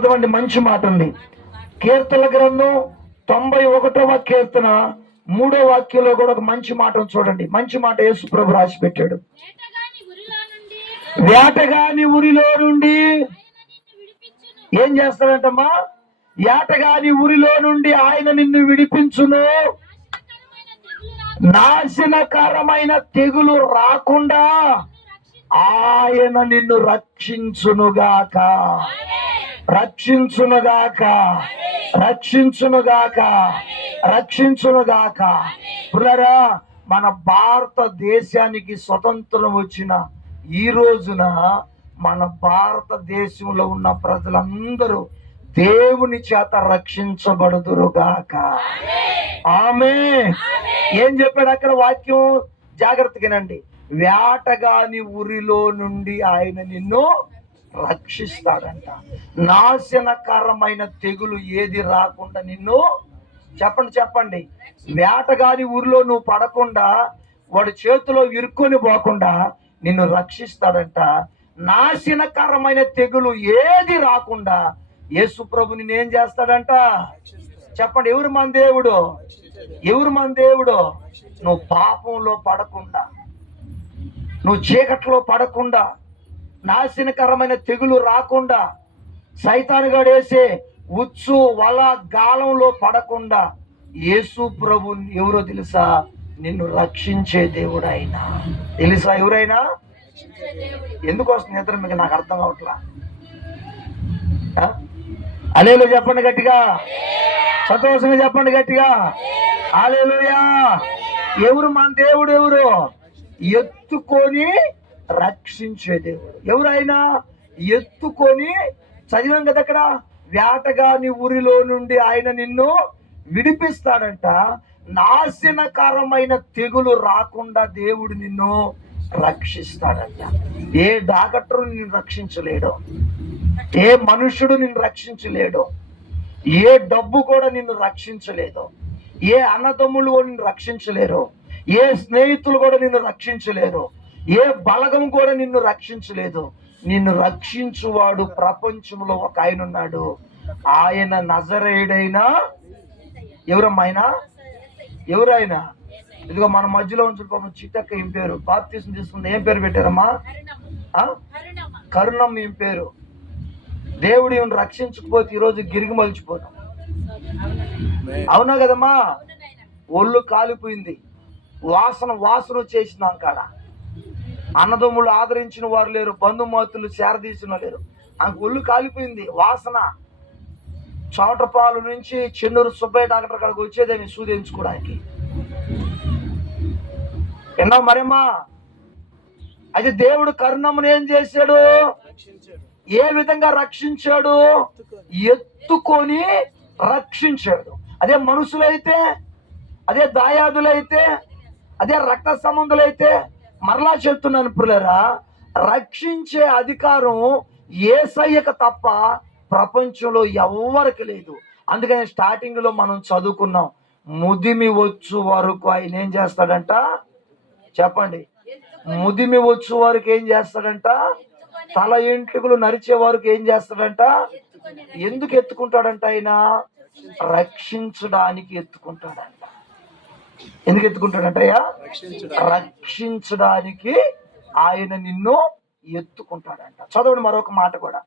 అటువంటి మంచి మాట ఉంది. కీర్తన గ్రంథం తొంభై ఒకటవ కీర్తన మూడో వాక్యంలో కూడా ఒక మంచి మాట చూడండి. మంచి మాట యేసు ప్రభు రాసి పెట్టాడు వేటగాని ఊరిలో నుండి ఏం చేస్తాడంటమ్మా? ఏటగాని ఊరిలో నుండి ఆయన నిన్ను విడిపించును. నాశనకరమైన తెగులు రాకుండా ఆయన నిన్ను రక్షించునుగాక. రక్షించునుగాక. రక్షించునుగాక. రక్షించునుగాక. పులరా మన భారతదేశానికి స్వతంత్రం వచ్చిన ఈ రోజున మన భారతదేశంలో ఉన్న ప్రజలందరూ దేవుని చేత రక్షించబడుదురుగాక. ఆమె. ఏం చెప్పాడు అక్కడ వాక్యం? జాగ్రత్తగానండి వేటగాని ఊరిలో నుండి ఆయన నిన్ను రక్షిస్తాడంట. నాశనకరమైన తెగులు ఏది రాకుండా నిన్ను చెప్పండి చెప్పండి. వేటగాని ఊరిలో నువ్వు పడకుండా వాడి చేతిలో ఇరుక్కొని పోకుండా నిన్ను రక్షిస్తాడంట. నాశనకరమైన తెగులు ఏది రాకుండా యేసు ప్రభు నిన్ను ఏం చేస్తాడంట? చెప్పండి ఎవరు మన దేవుడు? ఎవరు మన దేవుడు? నువ్వు పాపంలో పడకుండా నువ్వు చీకట్లో పడకుండా నాశనకరమైన తెగులు రాకుండా సైతానుగాడు వేసే ఉచ్చు వల గాలంలో పడకుండా యేసు ప్రభు ఎవరో తెలుసా? నిన్ను రక్షించే దేవుడు తెలుసా ఎవరైనా? ఎందుకు వస్తుంది ఇతర మీకు నాకు అర్థం అవట్లా? అలేలు చెప్పండి గట్టిగా. సంతోషంగా చెప్పండి గట్టిగా. అలేలుయా ఎవరు మన దేవుడు ఎవరు? ఎత్తుకొని రక్షించే దేవుడు. ఎవరైనా ఎత్తుకొని చదివాం కదా అక్కడ వేటగాని ఊరిలో నుండి ఆయన నిన్ను విడిపిస్తాడంట. నాశనకరమైన తెగులు రాకుండా దేవుడు నిన్ను రక్షిస్తాడంట. ఏ డాక్టర్ నిన్ను రక్షించలేడు. ఏ మనుషుడు నిన్ను రక్షించలేడు. ఏ డబ్బు కూడా నిన్ను రక్షించలేదు. ఏ అన్నదమ్ములు కూడా నిన్ను రక్షించలేరు. ఏ స్నేహితులు కూడా నిన్ను రక్షించలేరు. ఏ బలగం కూడా నిన్ను రక్షించలేదు. నిన్ను రక్షించువాడు ప్రపంచంలో ఒక ఆయన ఉన్నాడు. ఆయన నజరేయుడైనా ఎవరమ్మా ఆయన? ఎవరైనా ఇదిగో మన మధ్యలో ఉంచిన పాపం చిట్టక్క ఏం పేరు? బాప్తీసం తీసుకుంది. ఏం పేరు పెట్టారమ్మా? కరుణమ్మ కరుణం ఏం పేరు? దేవుడు ఈయన రక్షించకపోతే ఈరోజు గిరిగి మలిచిపోతాం. అవునా కదమ్మా? ఒళ్ళు కాలిపోయింది. వాసన వాసన వచ్చేసినాం కాడ అన్నదమ్ములు ఆదరించిన వారు లేరు బంధుమతులు చేరదీసిన లేరు. ఆమెకు ఒళ్ళు కాలిపోయింది వాసన. చోటపాలు నుంచి చెన్నూరు సుబ్బయ్య డాక్టర్ కాడికి వచ్చేదేమి సూదించుకోవడానికి. విన్నావు మరేమ్మా అయితే దేవుడు కరుణమ్మను ఏం చేశాడు? ఏ విధంగా రక్షించాడు? ఎత్తుకొని రక్షించాడు. అదే మనుషులైతే అదే దాయాదులైతే అదే రక్త సంబంధులైతే మరలా చెప్తున్నాను పుల్లరా రక్షించే అధికారం ఏసయ్యక తప్ప ప్రపంచంలో ఎవ్వరికి లేదు. అందుకని స్టార్టింగ్లో మనం చదువుకున్నాం ముదిమి వచ్చు వరకు ఆయన ఏం చేస్తాడంట? చెప్పండి. ముదిమి వచ్చు వారికి ఏం చేస్తాడంట? తల ఎంట్రుకలు నరిచే వారికి ఏం చేస్తాడంట? ఎందుకు ఎత్తుకుంటాడంట ఆయన? రక్షించడానికి ఎత్తుకుంటాడంట ఎందుకు ఎత్తుకుంటాడంట అయ్యా? రక్షించడానికి. ఆయన నిన్ను ఎత్తుకుంటాడంట. చదవండి మరొక మాట కూడా.